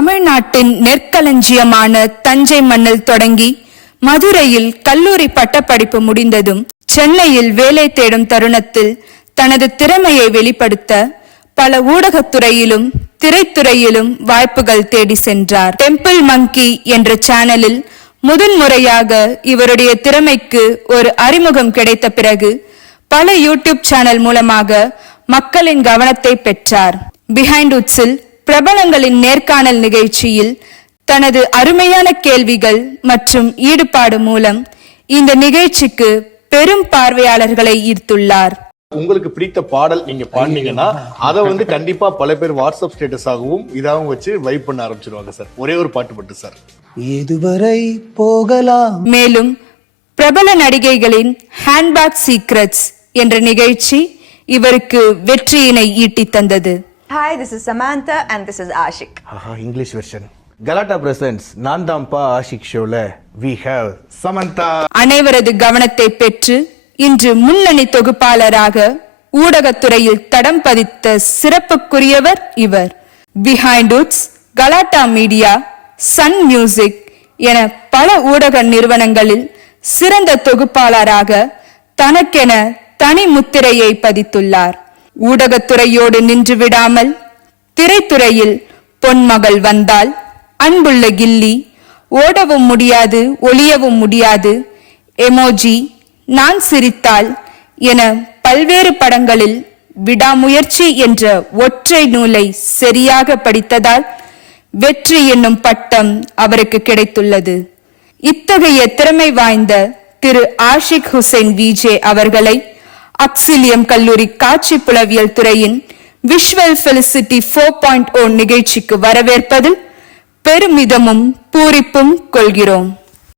தமிழ்நாட்டின் நெற்களஞ்சியமான தஞ்சை மண்ணில் தொடங்கி மதுரையில் கல்லூரி பட்டப்படிப்பு முடிந்ததும் சென்னையில் வேலை தேடும் தருணத்தில் தனது திறமையை வெளிப்படுத்த பல ஊடகத்துறையிலும் திரைத்துறையிலும் வாய்ப்புகள் தேடி சென்றார். டெம்பிள் மங்கி என்ற சேனலில் முதன்முறையாக இவருடைய திறமைக்கு ஒரு அறிமுகம் கிடைத்த பிறகு பல யூடியூப் சேனல் மூலமாக மக்களின் கவனத்தை பெற்றார். பிஹைண்ட் உட்ஸில் பிரபலங்களின் நேர்காணல் நிகழ்ச்சியில் தனது அருமையான கேள்விகள் மற்றும் ஈடுபாடு மூலம் இந்த நிகழ்ச்சிக்கு பெரும் பார்வையாளர்களை ஈர்த்துள்ளார். உங்களுக்கு பிடித்த பாடல் நீங்க பாடுனீங்கன்னா அதை கண்டிப்பா பல பேர் வாட்ஸ்அப் ஸ்டேட்டஸ் ஆகவும் இதாகவும் வச்சு வைப் பண்ண ஆரம்பிச்சிருவாங்க சார். ஒரே ஒரு பாட்டு மட்டும் சார். இதுவரை போகலாம். மேலும் பிரபல நடிகைகளின் ஹேண்ட்பேக் சீக்ரெட்ஸ் என்ற நிகழ்ச்சி இவருக்கு வெற்றியினை ஈட்டி தந்தது. Hi, this is Samantha and this is Ashik. English version. கலாட்டா பிரசன்ஸ் நான் தான்ப்பா ஆஷிக் ஷோல we have Samantha. அனைவரது கவனத்தை பெற்று இன்று முன்னணி தொகுப்பாளராக ஊடகத்துறையில் தடம் பதித்த சிறப்புக்குரியவர் இவர். பிஹைண்ட் உட்ஸ், கலாட்டா மீடியா, சன் மியூசிக் என பல ஊடக நிறுவனங்களில் சிறந்த தொகுப்பாளராக தனக்கென தனி முத்திரையை பதித்துள்ளார். ஊடகத்துறையோடு நின்று விடாமல் திரைத்துறையில் பொன்மகள் வந்தால், அன்புள்ள கில்லி, ஓடவும் முடியாது ஒளியவும் முடியாது, எமோஜி, நான் சிரித்தால் என பல்வேறு படங்களில் விடாமுயற்சி என்ற ஒற்றை நூலை சரியாக படித்ததால் வெற்றி என்னும் பட்டம் அவருக்கு கிடைத்துள்ளது. இத்தகைய திறமை வாய்ந்த திரு ஆஷிக் ஹுசைன் விஜே அவர்களை அக்சிலியம் கல்லூரி காட்சி புலவியல் துறையின் விஷுவல் ஃபெலிசிட்டி 4.0 நிகழ்ச்சிக்கு வரவேற்பதில் பெருமிதமும் பூரிப்பும் கொள்கிறோம்.